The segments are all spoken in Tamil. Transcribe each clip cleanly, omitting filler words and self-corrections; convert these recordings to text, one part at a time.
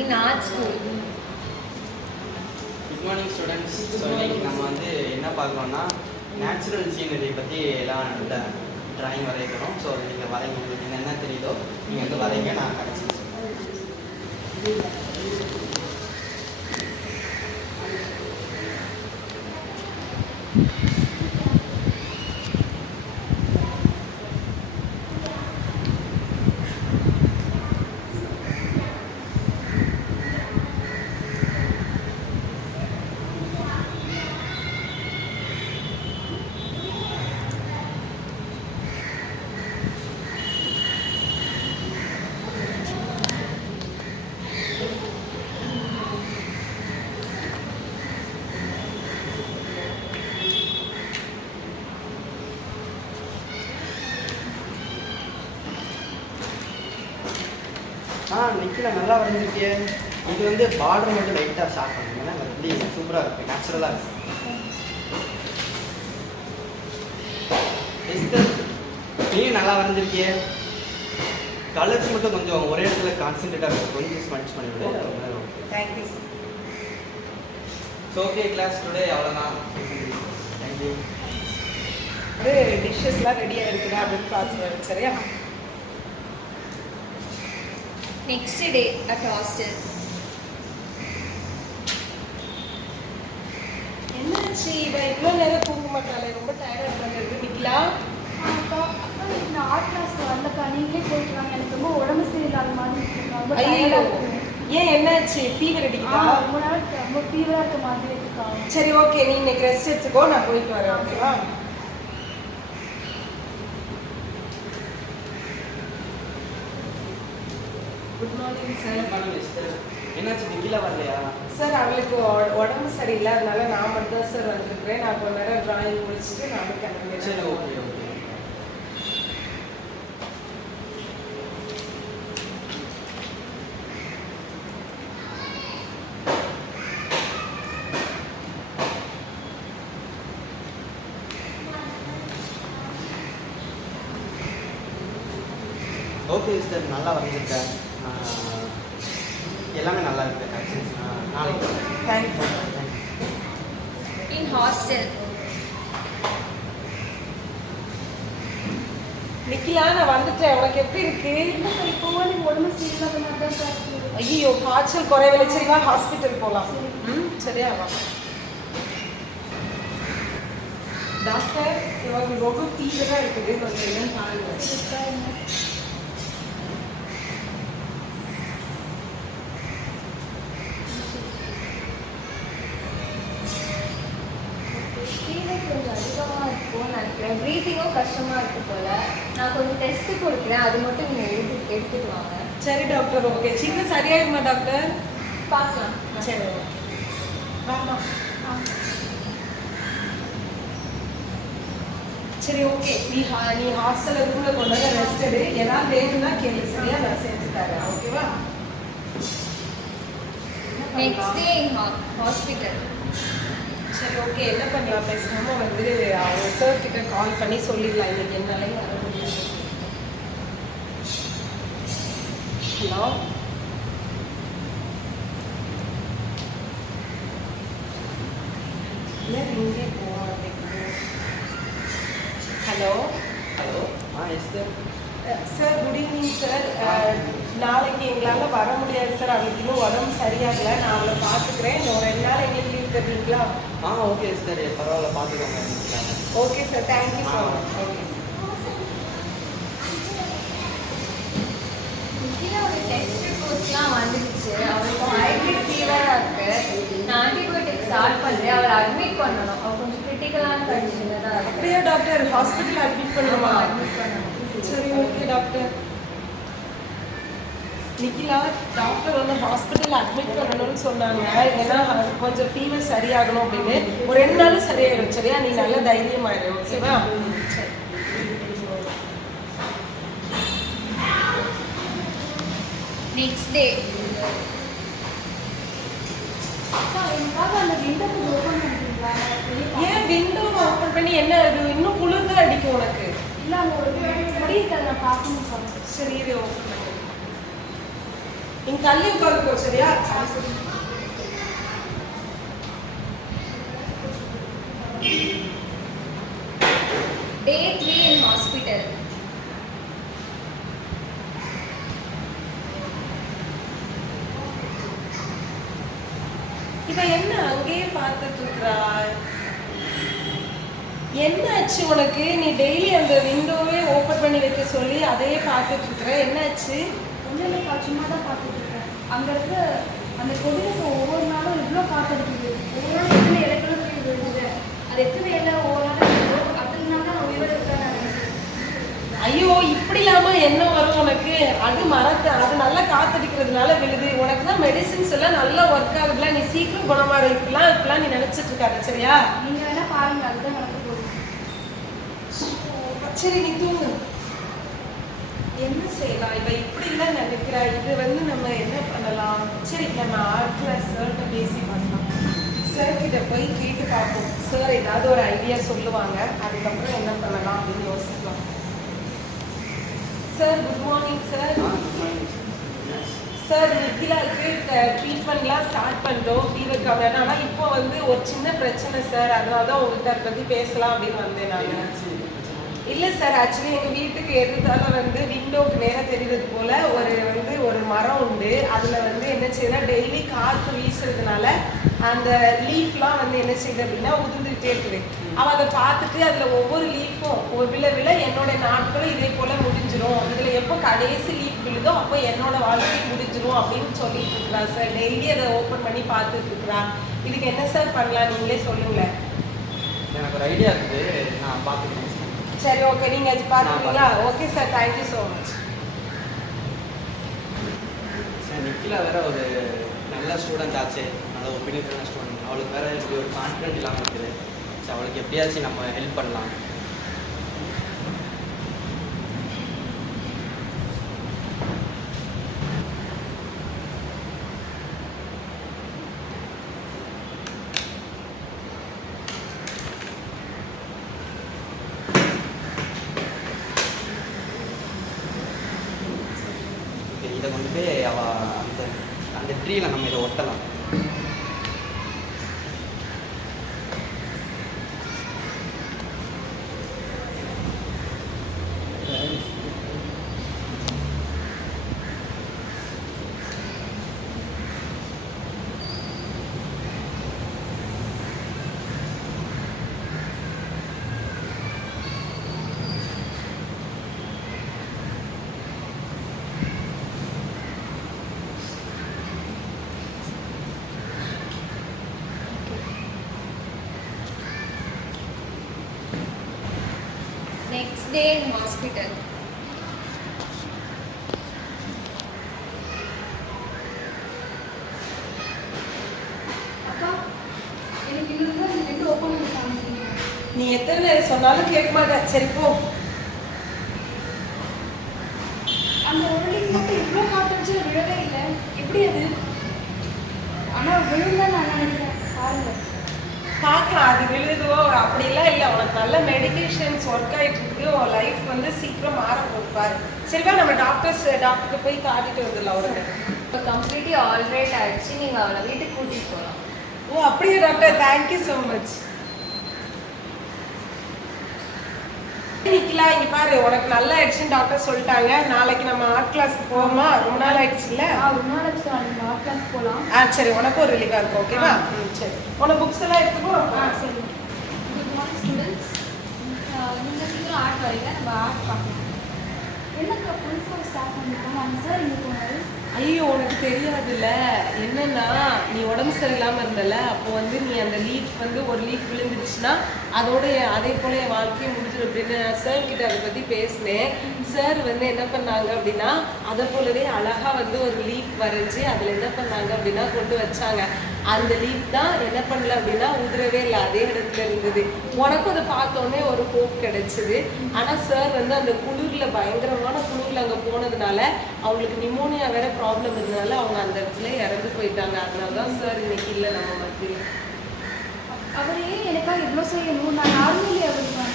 in art school. Good morning students. So இன்னைக்கு நம்ம வந்து என்ன பார்க்குறோம்னா நேச்சுரல் சீனரி பற்றி எல்லாம் நல்ல ட்ராயிங் வரையணும். ஸோ நீங்கள் வரைங்க, உங்களுக்கு என்ன தெரியுதோ நீங்கள் வந்து வரைங்க, நான் கடைசி நிற்கல. நல்லா வரைஞ்சிருக்கே. இது வந்து பார்டர் மட்டும் லைட்டாக ஸ்டார்ட் பண்ணுங்கன்னா எப்படி சூப்பராக இருக்குது, நேச்சுரலாக இருக்குது. நீயும் நல்லா வரைஞ்சிருக்கியே. கலர்ஸ் மட்டும் கொஞ்சம் ஒரே இடத்துல கான்சென்ட்ரேட்டாக இருக்கும், கொஞ்சம் ஸ்மட்ச் பண்ணிவிடு. Thank you. So okay class, today அவ்வளோதான். தேங்க்யூ. டிஷ்ஷஸ்லாம் ரெடியாக இருக்குதா அப்படின்னு பார்த்து சரியா? Next day at hostel. என்னாச்சு? இவன் இவ்வளோ நேரம் தூங்க மாட்டாளே, ரொம்ப டயர்டாக இருக்காங்க. நிக்கலா அப்பா இந்த ஆர்ட் கிளாஸ்க்கு வரலக்கா, நீங்களே போயிட்டு வாங்க. எனக்கு ரொம்ப உடம்பு சரியில்லாத மாதிரி இருக்கு. ஐயோ, ஏன் என்னாச்சு? ஃபீவர் அடிக்குதா? ரொம்ப நாள் ரொம்ப ஃபீவராக இருக்க மாதிரி இருக்கா. சரி ஓகே, நீ இன்னைக்கு ரெஸ்ட் எடுத்துக்கோ, நான் போயிட்டு வரேன். ஓகேவா? Good morning sir. என்னாச்சு, நிக்கில வரலையா? சார் அவளுக்கு உடம்பு சரியில்லை, அதனால நான் மட்டும் தான் சார் வந்துருக்கிறேன். நான் கொஞ்ச நேரம் ட்ராயிங் முடிச்சுட்டு நானும் கிளம்பி. சரி ஓகே ஓகே. ஓகே சார், நல்லா வரைஞ்சிருக்கேன். எல்லாமே நல்லா இருக்கு. நாளைக்கு தேங்க்யூ. In hostel. நிக்கிலா, நான் வந்துட்டேன். உனக்கு எப்படி இருக்கு? இப்போ எனக்கு உடம்பு சரியில்லாத மாதிரி தான் சார் இருக்கு. ஐயோ, காய்ச்சல் குறையவில்லை. சரி வா, ஹாஸ்பிட்டல் போகலாம். சரியா வா. டாக்டர், இவங்க ரொம்ப ஃபீவராக இருக்குது, கொஞ்சம் என்னன்னு பாருங்க. ஃபீவர் கொஞ்சம் அதிகமாக இருக்கும்னு நினைக்கிறேன். ப்ரீத்திங்கும் கஷ்டமாக இருக்கு போல். நான் கொஞ்சம் டெஸ்ட்டு கொடுக்குறேன், அது மட்டும் நீங்கள் எடுத்துட்டு வாங்க. சரி டாக்டர், ஓகே. சீக்கிரம் சரியாயிருமா டாக்டர்? பார்க்கலாம். சரி வாமா. சரி ஓகே, நீ ஹாஸ்டலில் ரூமில் கொண்டு வந்து ரெஸ்ட் எடு. ஏதாவது வேணும்னா கேள்வி, சரியா? நான் செஞ்சு தரேன். ஓகேவா? நெக்ஸ்ட் டே இன் ஹாஸ்பிட்டல். சரி ஓகே, என்ன பண்ணலாம்? பேசாம வந்து அவங்க சார் கிட்ட கால் பண்ணி சொல்லிடலாம் இன்னைக்கு என்னாலையும் வர முடியாது. ஹலோ, இங்கே போவாங்க. Hello hello. Yes sir. Sir good evening sir. நாளைக்கு எங்களால் வர முடியாது சார். அவளுக்கு இன்னும் உடம்பு சரியாகலை. நான் அவளை பார்த்துக்கிறேன். இன்னும் 2 நாள் எங்களுக்கு லீவ் தருவீங்களா? ஓகே சார், பரவாயில்ல, பார்த்துக்கோங்க. Okay sir, thank you so much. Okay sir. நிக்கிலோட டெஸ்ட் ரிப்போர்ட்ஸ்லாம் வந்துடுச்சு. அவளுக்கு ஹைப்ரிட் ஃபீவராக இருக்குது. நான் ஆன்டிபயோட்டிக் ஸ்டார்ட் பண்ணுறேன். அவளை அட்மிட் பண்ணணும். அவள் கொஞ்சம் கிரிட்டிக்கலான கண்டிஷனில் தான் இருக்குது. அப்படியே டாக்டர், ஹாஸ்பிட்டல் அட்மிட் பண்ணுமா? அட்மிட் பண்ணணும். சரி ஓகே டாக்டர். நிக்கிலா, டாக்டர் வந்து ஹாஸ்பிட்டல் அட்மிட் பண்ணணும்னு சொன்னாங்க. ஏன்னா கொஞ்சம் ஃபீவர் சரியாகணும் அப்படின்னு. ஒரு 2 நாள் சரியாயிடும். சரியா? நீ நல்ல தைரியமாயிடும். ஓகேவா? சரி. Next day. அக்கா, எனக்காக அந்த விண்டோ ஓப்பன் பண்ணுறீங்களா? ஏன் விண்டோ ஓப்பன் பண்ணி என்ன இது? இன்னும் குளிர் தான் அடிக்கும் உனக்கு. இல்லை, அங்கே ஒரு முடியுது, நான் பார்க்கணும் சார். சரி, இது ஓப்பன் பண்ணி நீங்க தள்ளி உட்காந்துக்கோ. சரியா? சரி. Day 3 in hospital. இவ என்ன அங்கேயே பார்த்துட்டு இருக்கிறா? என்ன ஆச்சு உனக்கு? நீ டெய்லி அந்த விண்டோவே ஓபன் பண்ணி வைக்க சொல்லி அதையே பார்த்துட்டு இருக்கிற, என்னாச்சு? ஒன்றும் இல்லைக்கா, சும்மா தான் பார்த்துட்டு இருக்கேன். அங்கே இருக்க அந்த கொடியில் ஒவ்வொரு நாளும் எவ்வளோ காத்தடிக்குது. ஒவ்வொரு நாளும் எத்தனை இலைகளும் போய் விழுது. அது எத்தனை இலை ஒவ்வொரு நாளும் அதனால தான் நான் உயிரோட இருக்கேன் நான் நினைக்கிறேன். ஐயோ, இப்படி இல்லாம என்ன வரும் உனக்கு? அது மரத்தை அது நல்லா காத்தடிக்கிறதுனால விழுது. உனக்கு தான் மெடிசின்ஸ் எல்லாம் நல்லா ஒர்க் ஆகுதுல, நீ சீக்கிரம் குணமாறு. இப்பெல்லாம் நீ நினைச்சிட்டு இருக்காத, சரியா? நீங்கள் வேணா பாருங்க, அதுதான் நடக்க போகுது. சரி, நீ தூங்கு. என்ன செய்யலாம்? இப்ப இப்படி எல்லாம் நினைக்கிறா. இது நம்ம என்ன பண்ணலாம்? சரி, நம்ம ஆர்ட்ல சார்கிட்ட பேசி பார்க்கலாம். சார் கிட்ட போய் கேட்டு பார்ப்போம். சார் ஏதாவது ஒரு ஐடியா சொல்லுவாங்க, அதுக்கப்புறம் என்ன பண்ணலாம் அப்படின்னு யோசிக்கலாம். சார், குட் மார்னிங் சார். சார், நிக்கிலாவுக்கு ட்ரீட்மெண்ட்லாம் ஸ்டார்ட் பண்ணிட்டோம். ஃபீவர் கம்மியான, ஆனால் இப்போ ஒரு சின்ன பிரச்சனை சார். அதனால தான் உங்கள்கிட்ட அதை பற்றி பேசலாம் அப்படின்னு வந்தேன் நான். இல்லை சார், ஆக்சுவலி எங்கள் வீட்டுக்கு எதிர்த்தால விண்டோக்கு நேராக தெரிகிறது போல் ஒரு மரம் உண்டு. அதில் என்ன செய்யுதுன்னா, டெய்லி காற்று வீசுறதுனால அந்த லீஃப்லாம் என்ன செய்யுது அப்படின்னா உதிர்ந்துகிட்டே இருக்குது. அவள் அதை பார்த்துட்டு அதில் ஒவ்வொரு லீஃபும் ஒரு விழ என்னோட நாட்களும் இதே போல் முடிஞ்சிடும், இதில் எப்போ கடைசி லீஃப் விழுதோ அப்போ என்னோட வாழ்க்கை முடிஞ்சிடும் அப்படின்னு சொல்லிட்டு இருக்கிறா சார். டெய்லி அதை ஓப்பன் பண்ணி பார்த்துட்டு இருக்கிறா. இதுக்கு என்ன சார் பண்ணலாம், நீங்களே சொல்லுங்களேன். எனக்கு ஒரு ஐடியா இருக்குது, நான் பார்த்துக்கிறேன். சரி, ஓகே, நீங்கள் அது பார்த்துங்களா? Okay sir, thank you so much. Sir, Nikhila வேற ஒரு நல்ல ஸ்டூடெண்ட் ஆச்சு, நல்ல ஒப்பீனியனான ஸ்டூடெண்ட். அவளுக்கு வேற இப்படி ஒரு கான்ஃபிடென்ட் இல்லாமல் இருக்குது. ஸோ அவளுக்கு எப்படியாச்சும் நம்ம ஹெல்ப் பண்ணலாம். இதை அந்த ட்ரீல நம்ம இதை ஒட்டலாம். Next day in hospital. அக்கா, எனக்கு இன்னும் தான் இந்த ஓப்பன் பண்ணி காமிக்கிறீங்க. நீ எத்தனை சொன்னாலும் கேட்க மாட்டேன். சரி, போ. அந்த ஒரு லீக் மட்டும் இவ்வளோ காத்தடிச்சு விழவே இல்லை. எப்படி அது? ஆனால் விழுந்தான் நான் நினைக்கிறேன். பாருங்க, பார்க்கலாம் அது விழுதுவோ. அப்படிலாம் இல்லை, உனக்கு நல்ல மெடிகேஷன்ஸ் ஒர்க் ஆகிட்டு இருக்கு. உன் லைஃப் சீக்கிரம் மாற போப்பாரு. சரிவா, நம்ம டாக்டருக்கு போய் காட்டிட்டு வந்துடலாம் அவருக்கு. இப்போ கம்ப்ளீட்லி ஆல்ரைட் ஆயிடுச்சு. நீங்கள் அவளை வீட்டுக்கு கூட்டிகிட்டு போகலாம். ஓ, அப்படியே டாக்டர், தேங்க்யூ ஸோ மச். நிக்கலாம், இங்க பாரு, உனக்கு நல்லா ஆயிடுச்சுன்னு டாக்டர் சொல்லிட்டாங்க. நாளைக்கு நம்ம ஆர்ட் கிளாஸ் போவோமா? ரொம்ப நாள் ஆயிடுச்சுல்ல? ஒரு நாள் வச்சு நம்ம ஆர்ட் கிளாஸ் போகலாம். சரி, உனக்கு ஒரு ரிலீஃபாக இருக்கும். ஓகேவா? சரி, உனக்கு புக்ஸ் எல்லாம் எடுத்துக்கோ. சரி. Good morning students. நீங்கள் சீக்கிரம் ஆர்ட் வரீங்க, நம்ம ஆர்ட் பார்க்கலாம். என்னக்கா புதுசாக ஸ்டார்ட் பண்ணிருக்கோம்? அந்த சார் இங்கே போனாரு. ஐயோ, உனக்கு தெரியாதுல்ல. என்னன்னா, நீ உடம்பு சரியில்லாமல் இருந்தல, அப்போ நீ அந்த லீஃப் ஒரு லீஃப் விழுந்துருச்சுன்னா அதே போல என் வாழ்க்கையை முடிஞ்சிடும் அப்படின்னு சார் கிட்ட அதை பற்றி பேசினேன். சார் என்ன பண்ணாங்க அப்படின்னா, அதை போலவே அழகா ஒரு லீஃப் வரைஞ்சி அதில் என்ன பண்ணாங்க அப்படின்னா கொண்டு வச்சாங்க. அந்த லீஃப் தான் என்ன பண்ணல அப்படின்னா உதிரவே இல்லை, அதே இடத்துல இருந்தது. உனக்கும் அதை பார்த்தோன்னே ஒரு ஹோப் கிடைச்சிது. ஆனால் சார் அந்த குளிரில் பயங்கரமான குளிரில் அங்கே போனதுனால அவங்களுக்கு நிமோனியா வேற ப்ராப்ளம் இருந்தனால அவங்க அந்த இடத்துல இறந்து போயிட்டாங்க. அதனால தான் சார் இன்னைக்கு இல்லை நம்ம மத்தியில். அவர் ஏன் எனக்காக இவ்வளோ செய்யணும்? நான் நார்மலி அவருக்கு.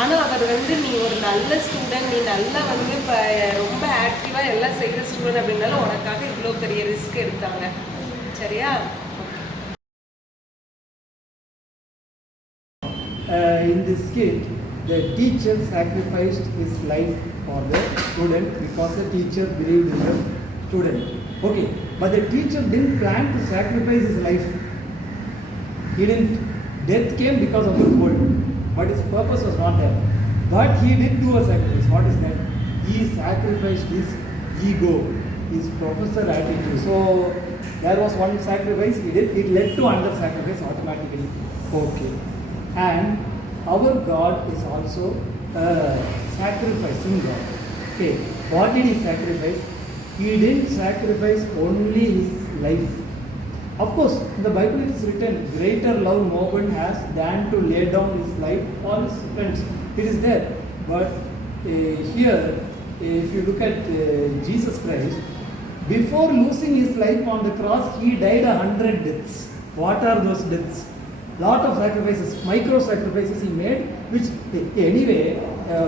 ஆனால் அவர் நீ ஒரு நல்ல ஸ்டூடெண்ட், நீ நல்லா இப்போ ரொம்ப ஆக்டிவாக எல்லாம் செய்கிற ஸ்டூடெண்ட் அப்படின்னாலும் உனக்காக இவ்வளோ பெரிய ரிஸ்க் எடுத்தாங்க. சரியா? In this skit, the teacher sacrificed his life for the student because the teacher believed in the student. Okay, but the teacher didn't plan to sacrifice his life. He didn't. Death came because of the cold, but his purpose was not there. But he did do a sacrifice. What is that? He sacrificed his ego, his professor attitude. So there was one sacrifice he did. It led to another sacrifice automatically. Okay. And our God is also a sacrificing God. Okay, what did he sacrifice? He didn't sacrifice only his life. Of course, in the Bible it is written, greater love no one has than to lay down his life for his friends. It is there. But here, if you look at Jesus Christ, before losing his life on the cross, he died 100 deaths. What are those deaths? Lot of sacrifices, micro sacrifices he made, which anyway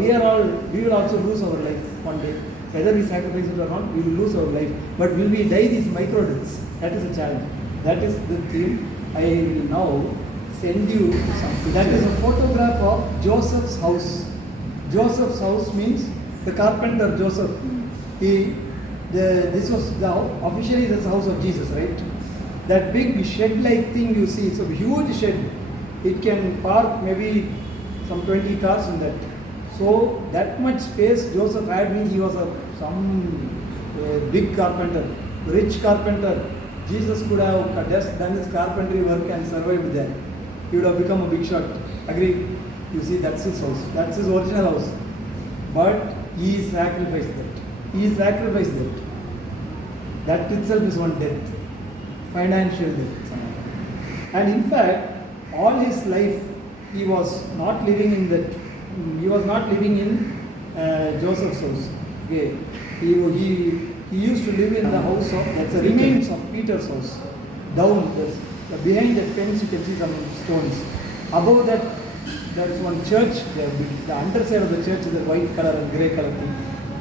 we will also lose our life one day. Whether we sacrifice it or not, we will lose our life. But will we die these micro deaths? That is a challenge. That is the theme. I will now send you something. That is a photograph of Joseph's house. Joseph's house means the carpenter Joseph. This was officially this house of Jesus, right? That big shed-like thing you see, it's a huge shed. It can park maybe some 20 cars in that. So that much space Joseph had means he was some big carpenter, rich carpenter. Jesus could have just done his carpentry work and survived there. He would have become a big shot. Agree? You see, that's his house. That's his original house. But he sacrificed that. He sacrificed that. That itself is one death. Financial death. And in fact, all his life he was not living in that. He was not living in Joseph's house. Okay, he used to live in the house of that's the remains of Peter's house. Down behind that fence you can see some stones. Above that there is one church. The underside of the church is a white color and grey color thing.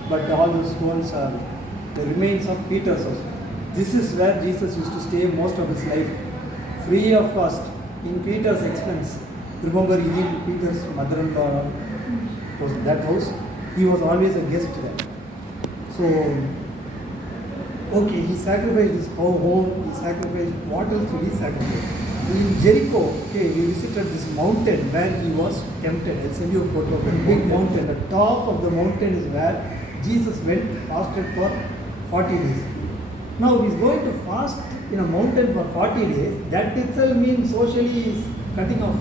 But all those stones are the remains of Peter's house. This is where Jesus used to stay most of his life, free of cost, in Peter's expense. Remember, he healed Peter's mother-in-law was in that house. He was always a guest there. So, okay, he sacrificed his home, he sacrificed, what else did he sacrifice? In Jericho, okay, we visited this mountain where he was tempted. I'll send you a photo of a big mountain. The top of the mountain is where Jesus went, fasted for 40 days. Now, if he's going to fast in a mountain for 40 days, that itself means socially is cutting off.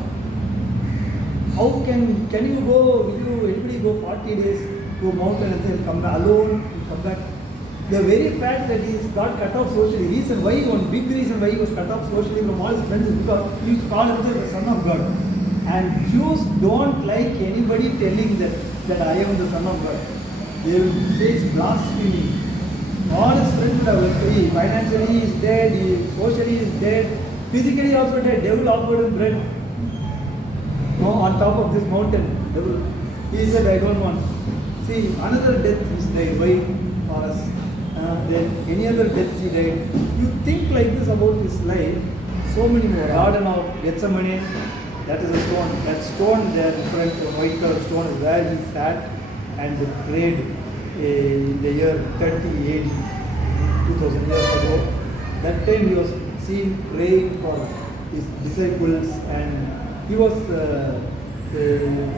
How can you go, will anybody go 40 days to a mountain and then come back alone, come back? The very fact that he got cut off socially, one big reason why he was cut off socially from all his friends is because he used to call himself the Son of God. And Jews don't like anybody telling that I am the Son of God. They will say it's blasphemy. All his friends would have left him. Financially he is dead, socially he is dead, physically also dead. Devil offered him bread. No, on top of this mountain, devil. He said, I don't want. See, another death is died. Why? For us. Then any other deaths he died. You think like this about his life, so many more. Garden of Gethsemane, that is a stone. That stone there, different white color stone, is where he sat and prayed in the year 30 AD, 2000 years ago. That time he was seen praying for his disciples, and he was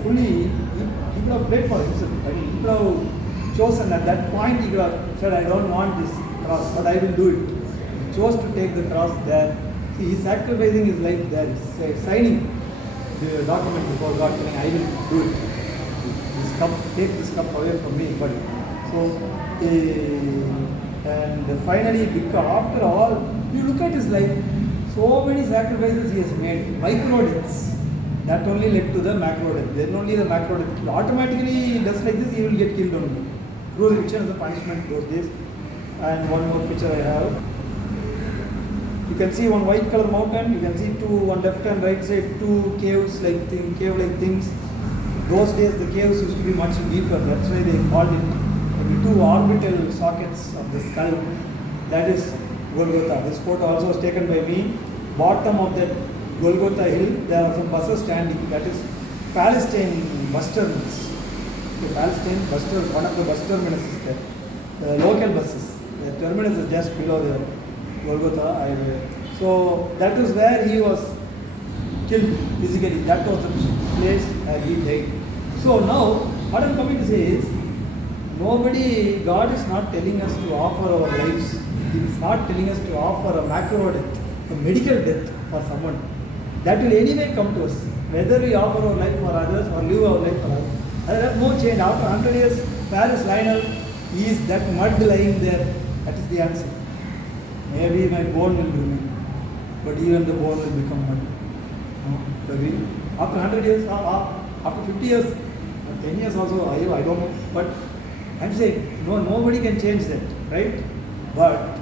fully, he could have prayed for himself. I mean, he could have chosen at that point, he could have said, I don't want this cross, but I will do it. He chose to take the cross there. See, he's sacrificing his life there. He's signing the document before God, saying, I will do it. This cup, take this cup away from me. But so, and finally, because after all, you look at his life, so many sacrifices he has made, micro deaths. That only led to the macro death. Then only the macro death. Automatically, he does like this, he will get killed only. Crucifixion is the punishment those days. And one more picture I have. You can see one white color mountain. You can see on left and right side, two caves like cave-like things. Those days, the caves used to be much deeper. That's why they called it the two orbital sockets of the skull. That is Golgotha. This photo also was taken by me. Bottom of that Golgotha hill, there are some buses standing. That is Palestine bus terminus. The Palestine bus terminus, one of the bus terminus is there. The local buses. The terminus is just below the Golgotha highway. So that is where he was killed physically. That was the place where he died. So now, what I'm coming to say is, nobody, God is not telling us to offer our lives. He is not telling us to offer a macro death, a medical death for someone. That will anyway come to us. Whether we offer our life for others or live our life for others. There is no change. After 100 years, where is Lionel? Is that mud lying there? That is the answer. Maybe my bone will remain, but even the bone will become mud. No? Agree? After 100 years, after 50 years, 10 years also, I don't know. But I'm saying, no, nobody can change that, right? But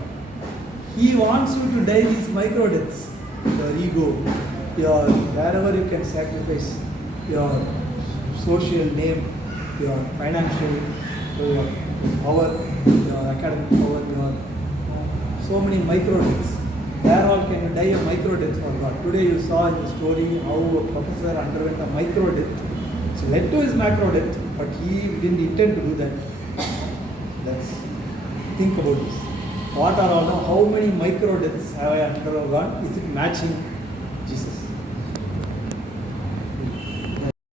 he wants you to die these micro deaths. Your ego, your wherever you can sacrifice, your social name, your financial, your power, your academic power, your so many micro deaths. Where all can you die a micro death for God? Today you saw in the story how a professor underwent a micro death. So led to his macro death, but he didn't intend to do that. Let's think about this. What are all how many micro deaths have I undergone? Is it matching